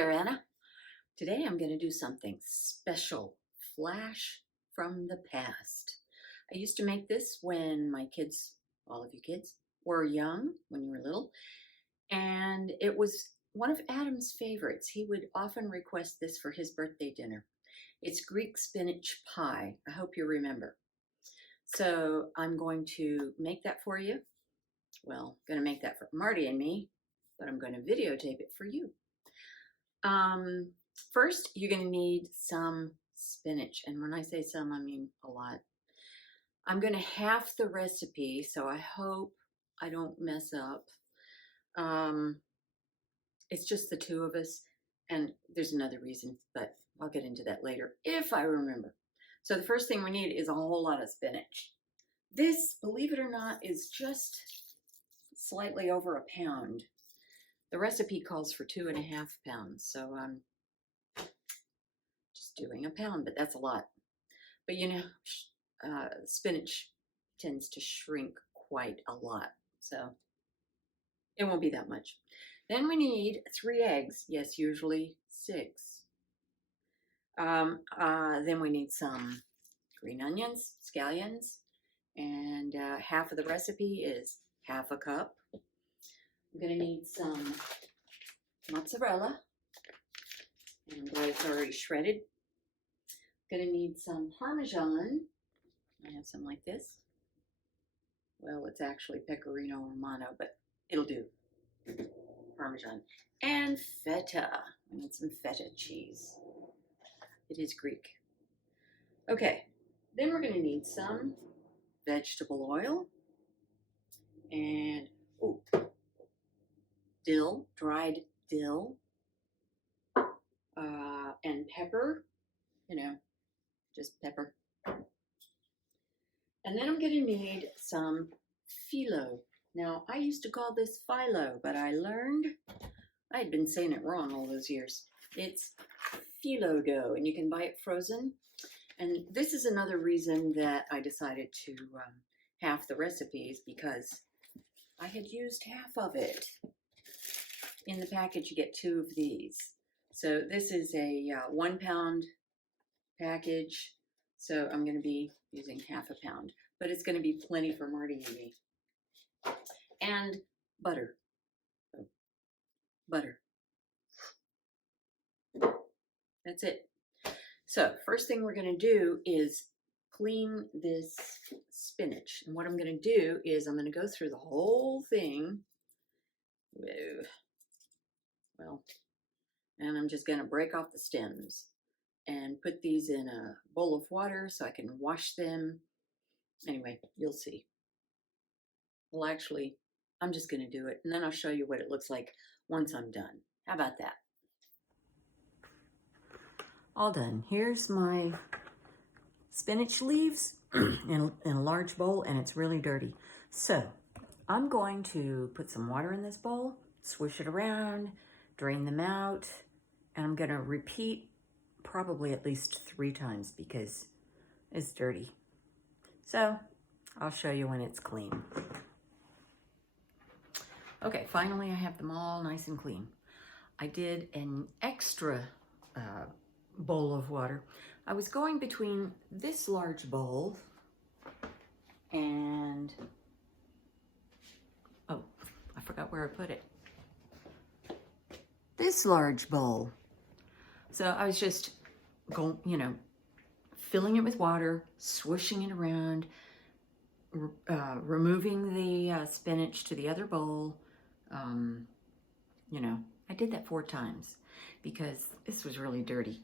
there, Anna. Today I'm going to do something special. Flash from the past. I used to make this when my kids, all of you kids, were young, when you were little, and it was one of Adam's favorites. He would often request this for his birthday dinner. It's Greek spinach pie. I hope you remember. So I'm going to make that for you. Well, I'm going to make that for Marty and me, but I'm going to videotape it for you. First, you're going to need some spinach. And when I say some, I mean a lot. I'm going to half the recipe, so I hope I don't mess up. It's just the two of us, and there's another reason, but I'll get into that later if I remember. So the first thing we need is a whole lot of spinach. This, believe it or not, is just slightly over a pound. The recipe calls for 2.5 pounds, so I'm just doing a pound, but that's a lot. But you know, spinach tends to shrink quite a lot, so it won't be that much. Then we need 3 eggs. Yes, usually 6. Then we need some green onions, scallions, and half of the recipe is half a cup. I'm going to need some mozzarella, and it's already shredded. I'm going to need some Parmesan. I have some like this. Well, it's actually Pecorino Romano, but it'll do. Parmesan. And feta. I need some feta cheese. It is Greek. Okay, then we're going to need some vegetable oil and dill, dried dill, and pepper, you know, just pepper. And then I'm going to need some phyllo. Now, I used to call this phyllo, but I learned I had been saying it wrong all those years. It's phyllo dough, and you can buy it frozen. And this is another reason that I decided to half the recipes, because I had used half of it. In the package, you get 2 of these. So this is a 1 pound package. So I'm going to be using half a pound, but it's going to be plenty for Marty and me. And butter. Butter. That's it. So first thing we're going to do is clean this spinach. And what I'm going to do is I'm going to go through the whole thing. Well, and I'm just going to break off the stems and put these in a bowl of water so I can wash them. Anyway, you'll see. Well, actually, I'm just going to do it, and then I'll show you what it looks like once I'm done. How about that? All done. Here's my spinach leaves in a large bowl, and it's really dirty. So I'm going to put some water in this bowl, swish it around, drain them out, and I'm going to repeat probably at least 3 times because it's dirty. So I'll show you when it's clean. Okay, finally I have them all nice and clean. I did an extra bowl of water. I was going between this large bowl and, oh, I forgot where I put it. This large bowl. So I was just going, you know, filling it with water, swishing it around, removing the spinach to the other bowl. You know, I did that 4 times because this was really dirty.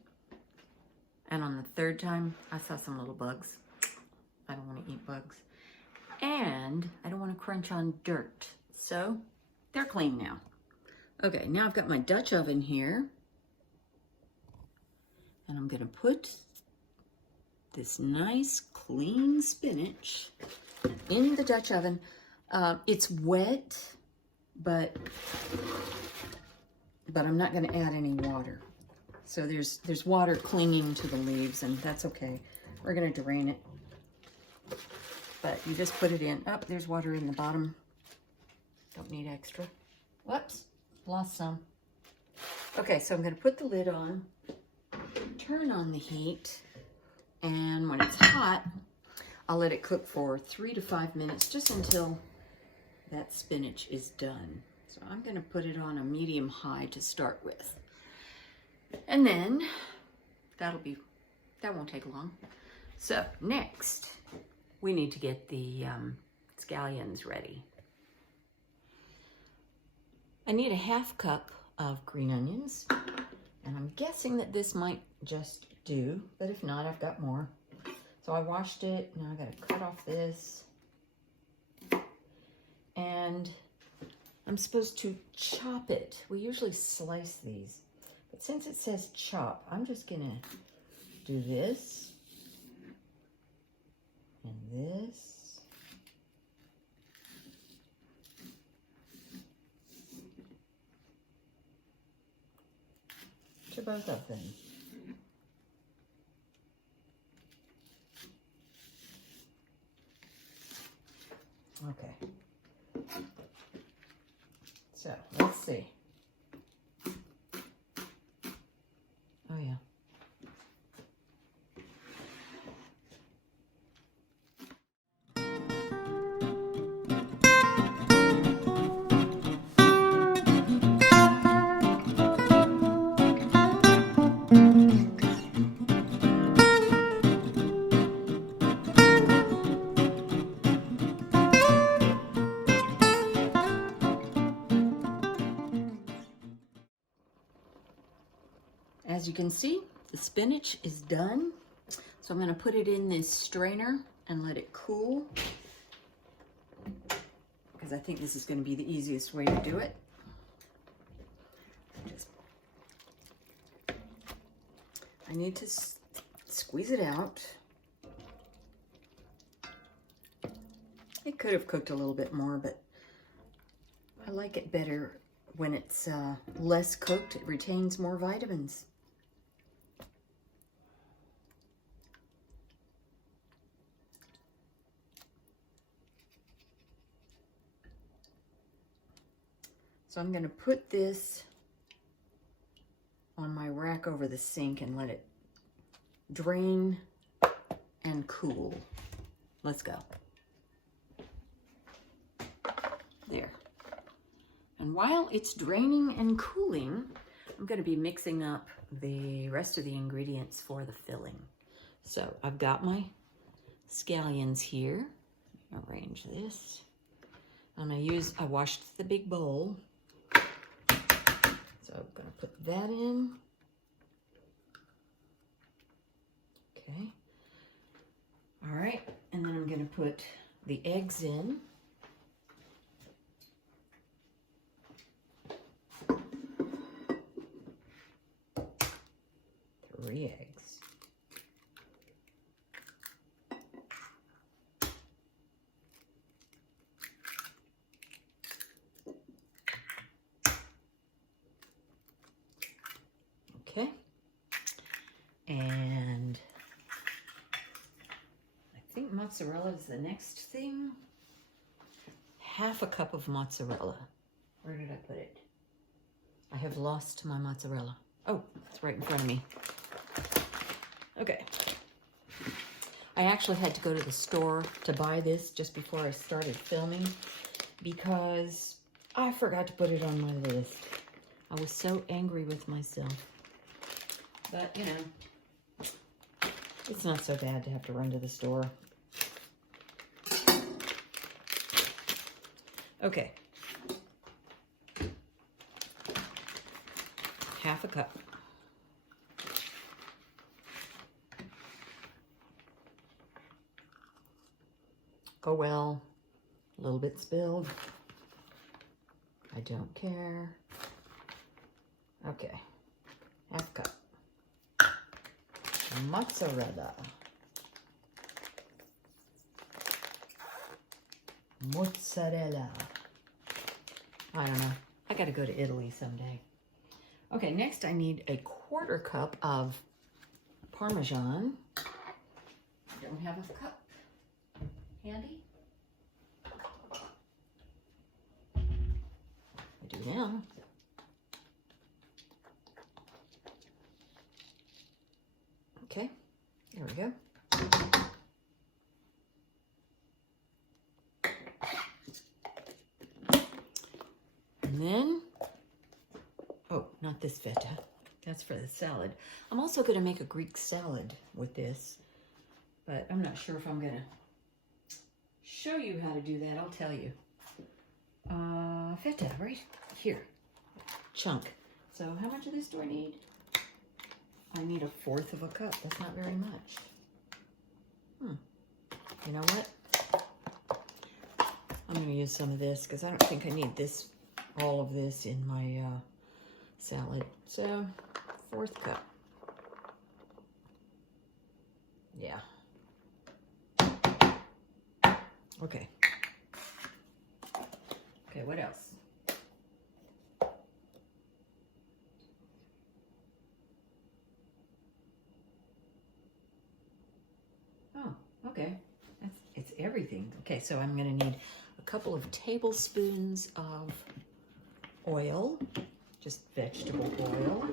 And on the 3rd time, I saw some little bugs. I don't want to eat bugs. And I don't want to crunch on dirt. So they're clean now. Okay, now I've got my Dutch oven here. And I'm going to put this nice clean spinach in the Dutch oven. It's wet, but I'm not going to add any water. So there's water clinging to the leaves, and that's okay. We're going to drain it. But you just put it in. Oh, there's water in the bottom. Don't need extra. Whoops, lost some. Okay, so I'm going to put the lid on, turn on the heat, and when it's hot, I'll let it cook for 3 to 5 minutes, just until that spinach is done. So I'm going to put it on a medium high to start with. And then that won't take long. So next, we need to get the scallions ready. I need a 1/2 cup of green onions, and I'm guessing that this might just do, but if not, I've got more. So I washed it, now I gotta cut off this, and I'm supposed to chop it. We usually slice these, but since it says chop, I'm just gonna do this and this. To both of them. Okay. So let's see. Oh yeah. As you can see, the spinach is done. So I'm going to put it in this strainer and let it cool, because I think this is going to be the easiest way to do it. I need to squeeze it out. It could have cooked a little bit more, but I like it better when it's less cooked. It retains more vitamins. So I'm going to put this on my rack over the sink and let it drain and cool. Let's go. There. And while it's draining and cooling, I'm going to be mixing up the rest of the ingredients for the filling. So I've got my scallions here. Arrange this. I washed the big bowl. So I'm going to put that in. Okay. All right. And then I'm going to put the eggs in. 3 eggs. Okay. And I think mozzarella is the next thing. 1/2 cup of mozzarella. Where did I put it? I have lost my mozzarella. Oh, it's right in front of me. Okay. I actually had to go to the store to buy this just before I started filming because I forgot to put it on my list. I was so angry with myself. But, you know, it's not so bad to have to run to the store. Okay. 1/2 cup. Oh well, a little bit spilled. I don't care. Okay, 1/2 cup. Mozzarella. Mozzarella. I don't know. I gotta go to Italy someday. Okay, next I need a 1/4 cup of Parmesan. I don't have a cup handy. I do now. Okay, there we go. And then, oh, not this feta. That's for the salad. I'm also going to make a Greek salad with this, but I'm not sure if I'm going to show you how to do that. I'll tell you. Feta, right here. Chunk. So how much of this do I need? I need 1/4 of a cup. That's not very much. You know what? I'm going to use some of this because I don't think I need this, all of this in my salad. So 1/4 cup. Yeah. Okay. Okay, what else? Oh, okay. It's everything. Okay, so I'm going to need a couple of tablespoons of oil, just vegetable oil.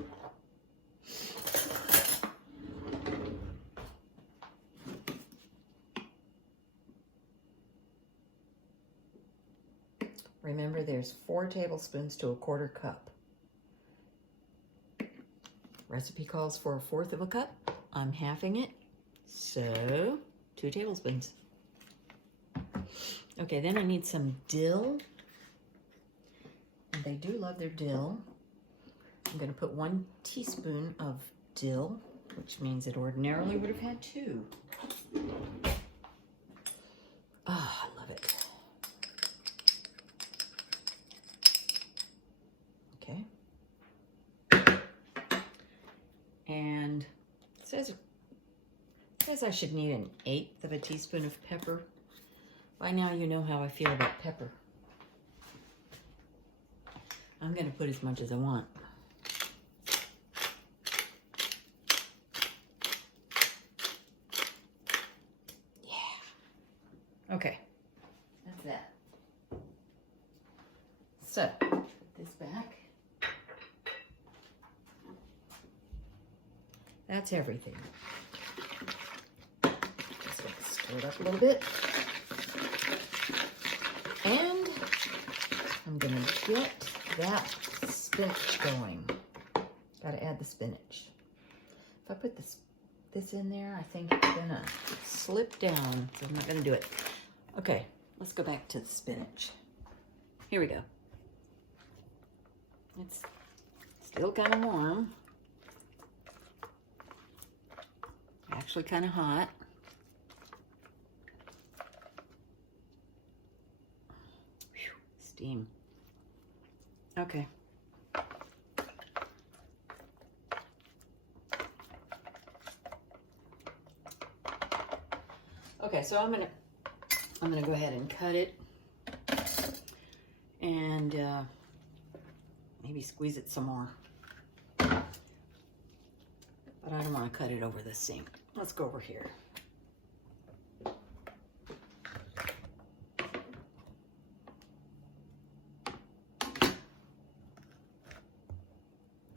Remember, there's 4 tablespoons to 1/4 cup. Recipe calls for 1/4 of a cup. I'm halving it, so 2 tablespoons. Okay, then I need some dill. And they do love their dill. I'm going to put 1 teaspoon of dill, which means it ordinarily would have had 2. Ah, I love it. Okay. And it says I should need 1/8 of a teaspoon of pepper. By now you know how I feel about pepper. I'm going to put as much as I want. Yeah. Okay. That's that. So, put this back. That's everything. Just going to stir it up a little bit. And I'm going to get that spinach going. Got to add the spinach. If I put this in there, I think it's going to slip down, so I'm not going to do it. Okay, let's go back to the spinach. Here we go. It's still kind of warm. Actually kind of hot. Whew, steam. Okay. Okay, so I'm gonna go ahead and cut it and maybe squeeze it some more. But I don't want to cut it over the sink. Let's go over here.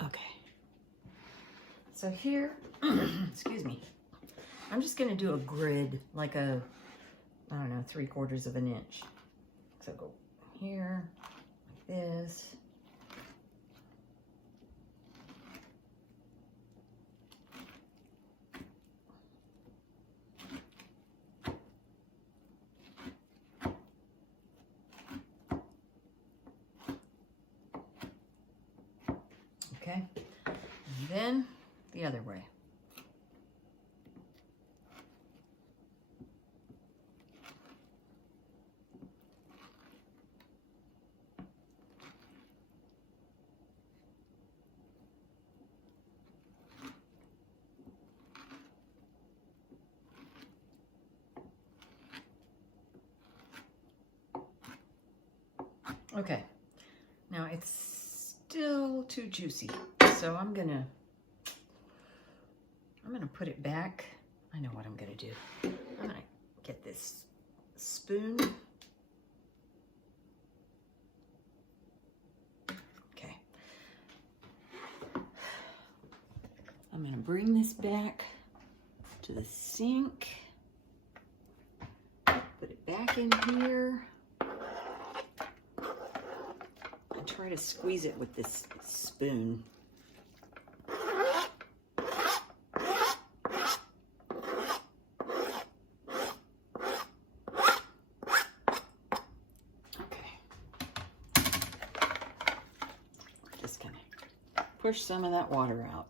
Okay. So here, excuse me, I'm just going to do a grid, like a, I don't know, 3/4 of an inch. So go here, like this. Okay, and then the other way. Okay, now it's still too juicy, so I'm gonna put it back. I know what I'm gonna do. I'm gonna get this spoon. Okay. I'm gonna bring this back to the sink. Put it back in here. And try to squeeze it with this spoon. Push some of that water out.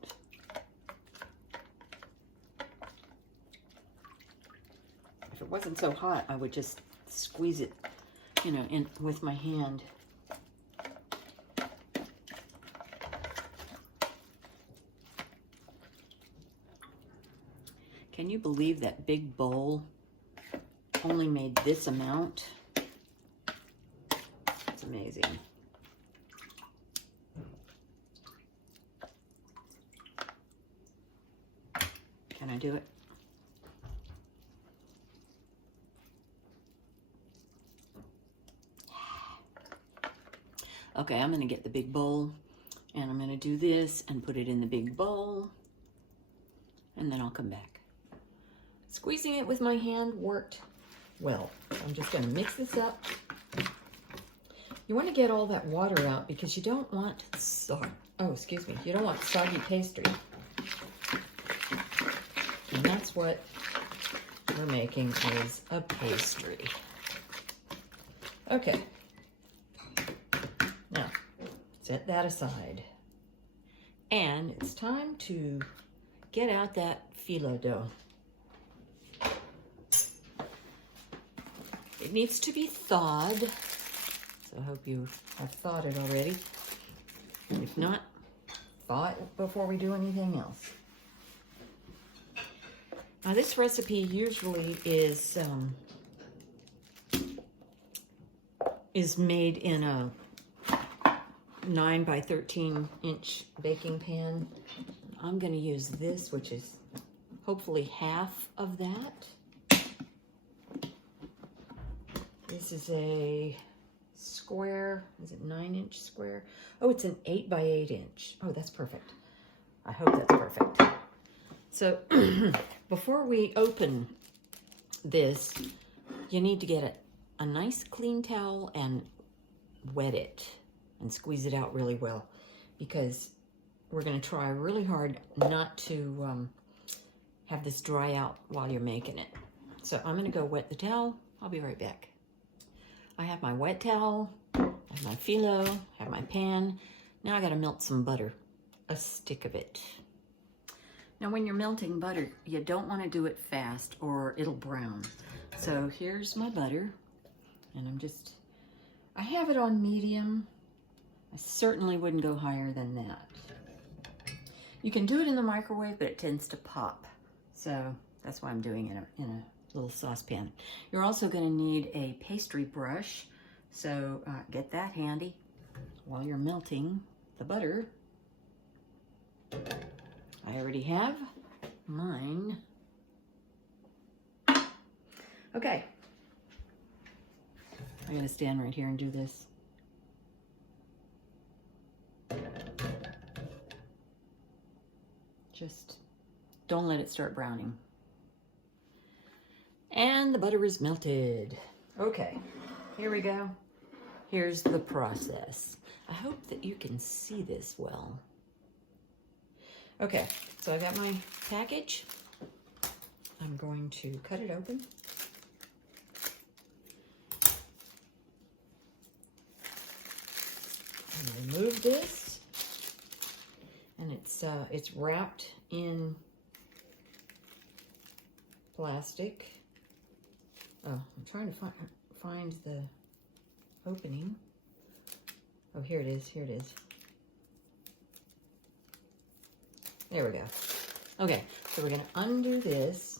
If it wasn't so hot, I would just squeeze it, you know, in with my hand. Can you believe that big bowl only made this amount? It's amazing. Can I do it? Okay, I'm going to get the big bowl, and I'm going to do this and put it in the big bowl, and then I'll come back. Squeezing it with my hand worked well. I'm just going to mix this up. You want to get all that water out because you don't want you don't want soggy pastry. And that's what we're making, is a pastry. Okay. Now, set that aside. And it's time to get out that phyllo dough. It needs to be thawed. So I hope you have thawed it already. If not, thaw it before we do anything else. Now this recipe usually is made in a 9 by 13 inch baking pan. I'm going to use this, which is hopefully half of that. This is a square, is it 9-inch square? Oh, it's an 8 by 8 inch. Oh, that's perfect. I hope that's perfect. So before we open this, you need to get a nice clean towel and wet it and squeeze it out really well, because we're going to try really hard not to have this dry out while you're making it. So I'm going to go wet the towel. I'll be right back. I have my wet towel, I have my phyllo, I have my pan. Now I got to melt some butter, a stick of it. Now when you're melting butter, you don't want to do it fast or it'll brown. So here's my butter, and I have it on medium. I certainly wouldn't go higher than that. You can do it in the microwave, but it tends to pop. So that's why I'm doing it in a little saucepan. You're also going to need a pastry brush. So get that handy while you're melting the butter. I already have mine. Okay. I'm going to stand right here and do this. Just don't let it start browning. And the butter is melted. Okay, here we go. Here's the process. I hope that you can see this well. Okay, so I got my package. I'm going to cut it open. And remove this. And it's wrapped in plastic. Oh, I'm trying to find the opening. Oh, here it is. Here it is. There we go. Okay, so we're going to undo this.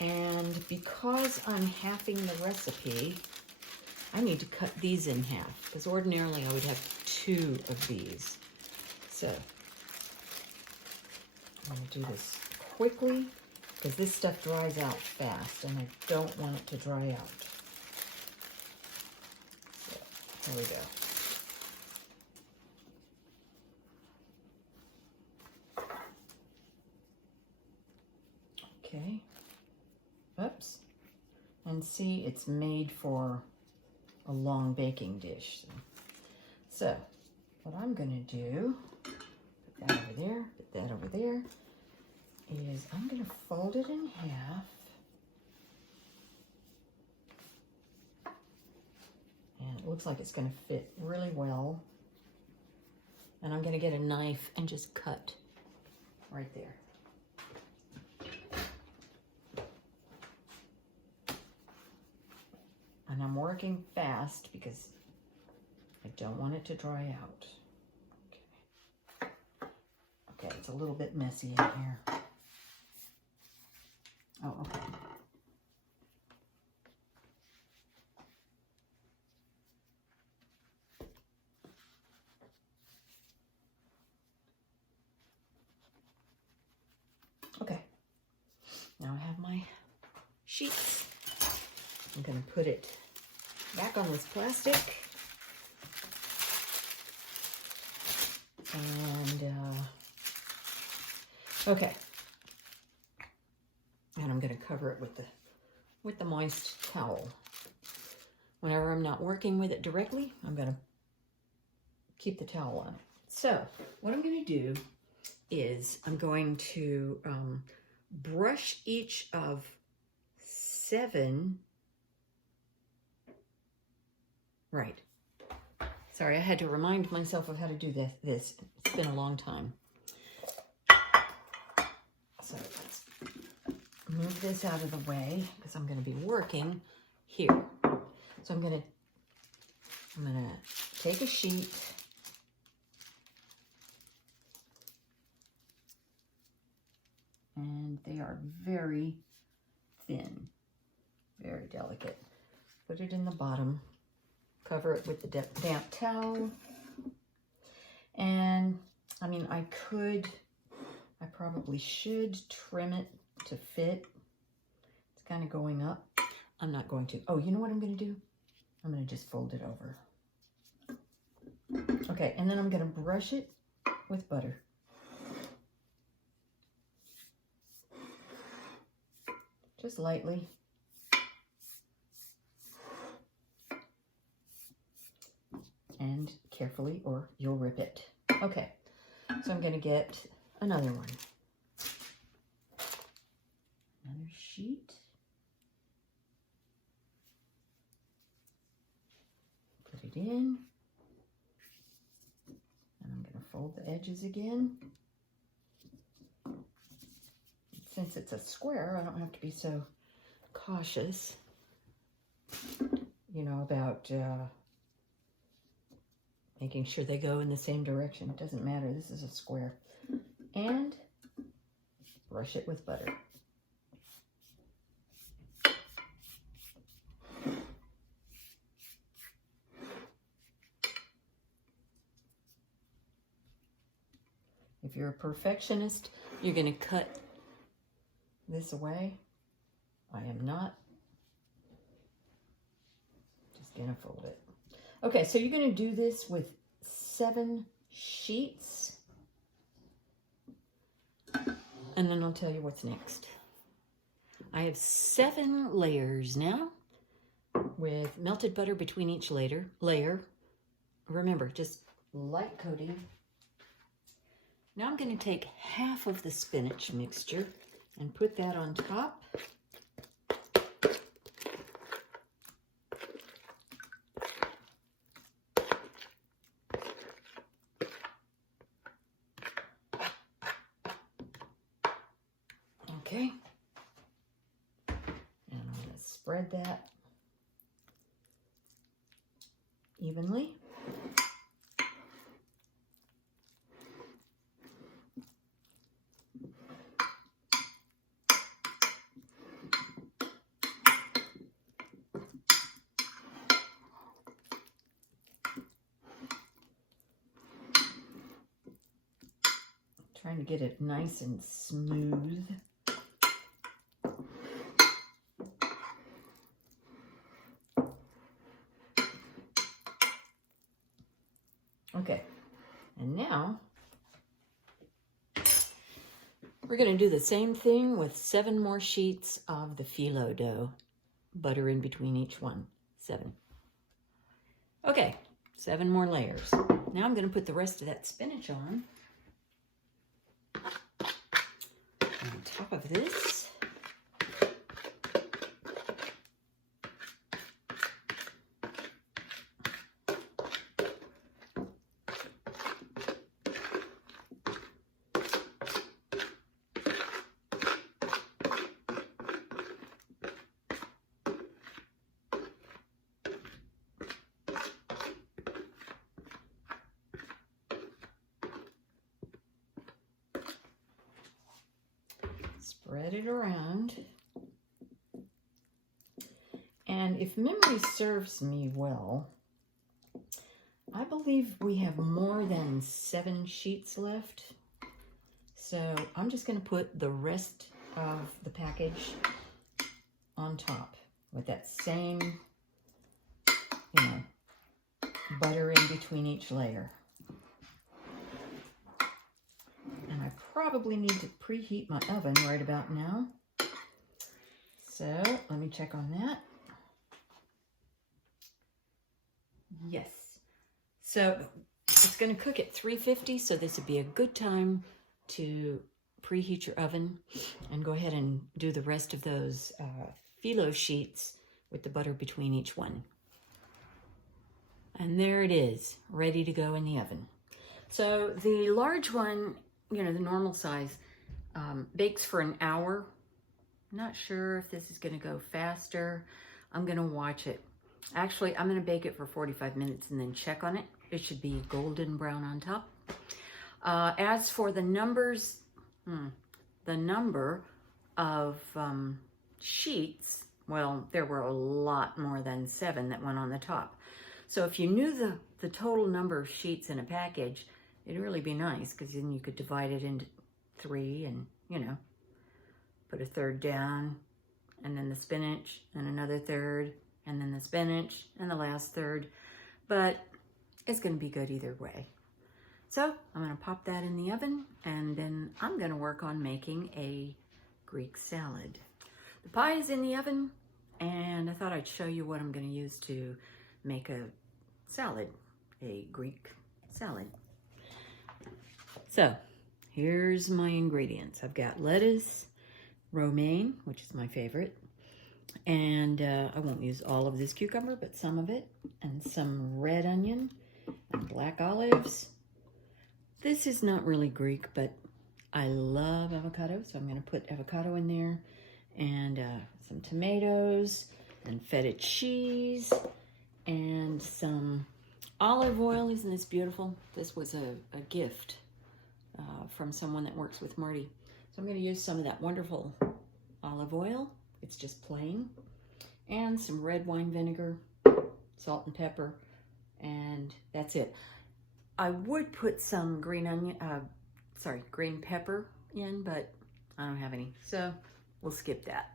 And because I'm halving the recipe, I need to cut these in half, because ordinarily I would have 2 of these. So I'm going to do this quickly, because this stuff dries out fast, and I don't want it to dry out. So, there we go. Okay. Oops. And see, it's made for a long baking dish. So what I'm going to do, put that over there, put that over there, is I'm going to fold it in half. And it looks like it's going to fit really well. And I'm going to get a knife and just cut right there. And I'm working fast because I don't want it to dry out. Okay. Okay, it's a little bit messy in here. Oh, okay. Okay. Now I have my sheets. I'm going to put it back on this plastic. And, okay. And I'm going to cover it with the moist towel. Whenever I'm not working with it directly, I'm going to keep the towel on it. So, what I'm going to do is I'm going to brush each of 7. Right. Sorry, I had to remind myself of how to do this. It's been a long time. So let's move this out of the way because I'm going to be working here. So I'm going to take a sheet and they are very thin, very delicate. Put it in the bottom. Cover it with the damp towel. And, I mean, I probably should trim it to fit. It's kind of going up. I'm not going to. Oh, you know what I'm going to do? I'm going to just fold it over. Okay, and then I'm going to brush it with butter. Just lightly. And carefully or you'll rip it. Okay, so I'm going to get another one. Another sheet. Put it in. And I'm going to fold the edges again. Since it's a square, I don't have to be so cautious, you know, about making sure they go in the same direction. It doesn't matter. This is a square. And brush it with butter. If you're a perfectionist, you're going to cut this away. I am not. Just going to fold it. Okay, so you're going to do this with 7 sheets. And then I'll tell you what's next. I have 7 layers now with melted butter between each layer. Remember, just light coating. Now I'm going to take half of the spinach mixture and put that on top. Okay. And I'm going to spread that evenly. Trying to get it nice and smooth. Okay, and now We're going to do the same thing with 7 more sheets of the phyllo dough. Butter in between each one. 7. Okay, 7 more layers. Now I'm going to put the rest of that spinach on top of this. Spread it around. And if memory serves me well, I believe we have more than 7 sheets left. So I'm just going to put the rest of the package on top with that same, butter in between each layer. And I probably need to preheat my oven right about now. So let me check on that. Yes. So it's going to cook at 350, so this would be a good time to preheat your oven and go ahead and do the rest of those phyllo sheets with the butter between each one. And there it is, ready to go in the oven. So the large one, the normal size, bakes for an hour. Not sure if this is going to go faster. I'm going to watch it. Actually, I'm going to bake it for 45 minutes and then check on it. It should be golden brown on top. As for the numbers, the number of sheets, well, there were a lot more than 7 that went on the top. So if you knew the total number of sheets in a package, it'd really be nice, because then you could divide it into 3 and, put a third down, and then the spinach, and another third, and then the spinach, and the last third. But it's going to be good either way. So I'm going to pop that in the oven, and then I'm going to work on making a Greek salad. The pie is in the oven, and I thought I'd show you what I'm going to use to make a salad, a Greek salad. So here's my ingredients. I've got lettuce, romaine, which is my favorite, and I won't use all of this cucumber, but some of it, and some red onion and black olives. This is not really Greek, but I love avocado, so I'm going to put avocado in there, and some tomatoes, and feta cheese, and some olive oil. Isn't this beautiful? This was a gift from someone that works with Marty. So I'm going to use some of that wonderful olive oil. It's just plain. And some red wine vinegar, salt and pepper, and that's it. I would put some green pepper in, but I don't have any, so we'll skip that.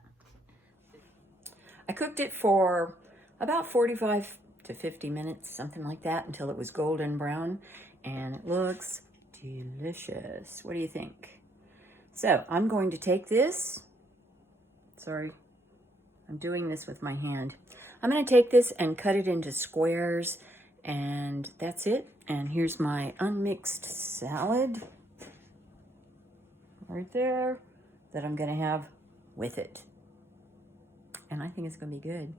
I cooked it for about 45 to 50 minutes, something like that, until it was golden brown, and it looks delicious. What do you think? So I'm going to take this, I'm doing this with my hand. I'm going to take this and cut it into squares, and that's it. And here's my unmixed salad right there that I'm going to have with it. And I think it's going to be good.